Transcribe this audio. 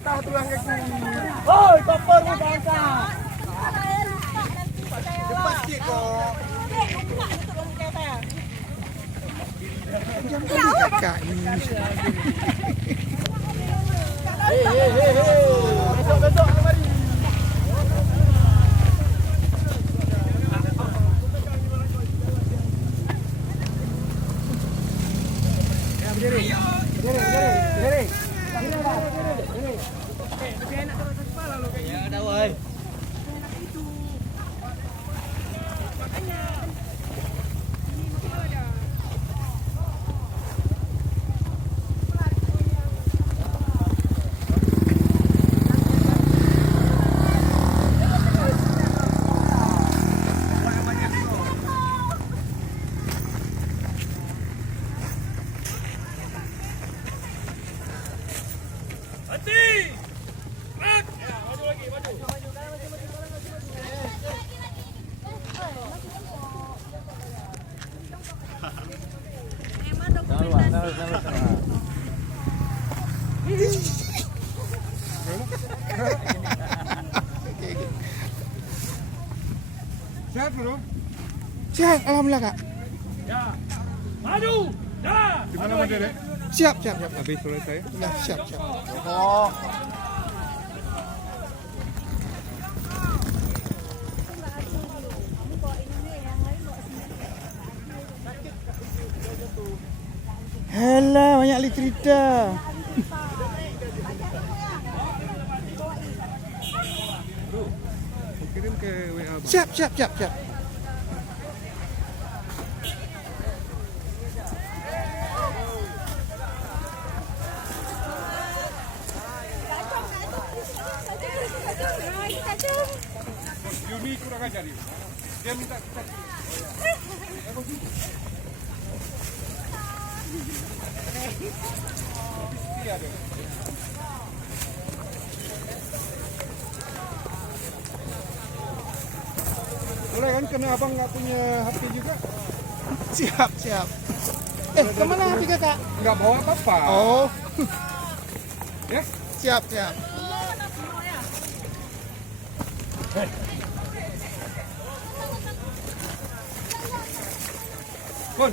patah tulang kaki. Oi, koper mu bangsa. Cepat sikit kok. Jam kali kakak ini. Hei. Besok kemari. Ya, berdiri. Berdiri. Ya, dah woi. Hati! Gerak! Ya, maju lagi, maju. Sehat bro? Siap, alhamdulillah kak. Ya. Maju! Jalan! Di mana Mas Dede? Siap. Habis selesai. Ya, siap. Oh. Halah, banyak li cerita. Kirim ke WA. Siap. Yuni kurang ajar ini. Dia minta kita. Setia dia. Boleh kan kena abang nggak punya HP juga? Siap. Kemana hati kakak? Nggak bawa apa-apa. Oh, Ya? siap. Pun.